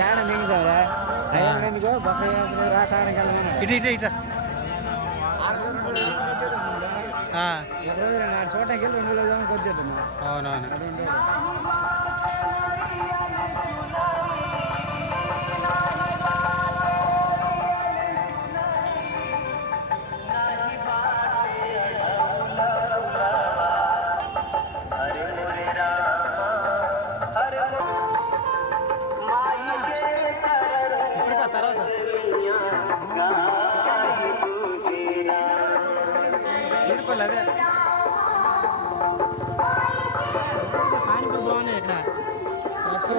కాడ మింగిసారా అయ్యో బొక్క రా కాడకి వెళ్ళమన్నా ఇటు ఇటు ఇటు రోజు 2 చోటకి వెళ్ళి 2 రోజులకి వచ్చేద్దాం. అవునవును. ఇప్పటికా తర్వాత అదే పానీపూరి బాగున్నాయి ఇక్కడ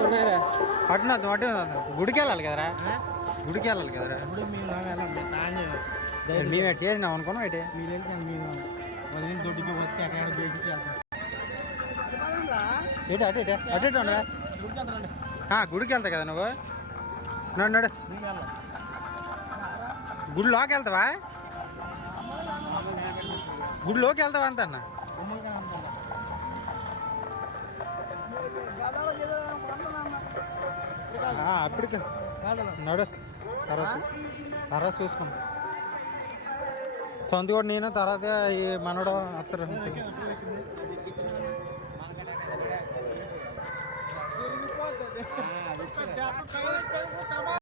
ఉన్నారా అటు అటు గుడికి వెళ్ళాలి కదరా, గుడికి వెళ్ళాలి కదరా. ఇప్పుడు మేము మేము చేసినాం అనుకున్నాం అయితే మీరు వెళ్తాను మేము వదిలిన దొడ్డికి వచ్చి అక్కడ చేసి ఇటు అటు ఇటు అటు ఇటు ఉండవా గుడికి వెళ్తావు కదా నువ్వు. నడు గుడిలోకి వెళ్తావా, గుడిలోకి వెళ్తావా అంత అన్న. అప్పటికి నడు తర్వాత చూసుకున్నాం. సొంత కూడా నేను తర్వాత ఈ మనోడు అత్తరు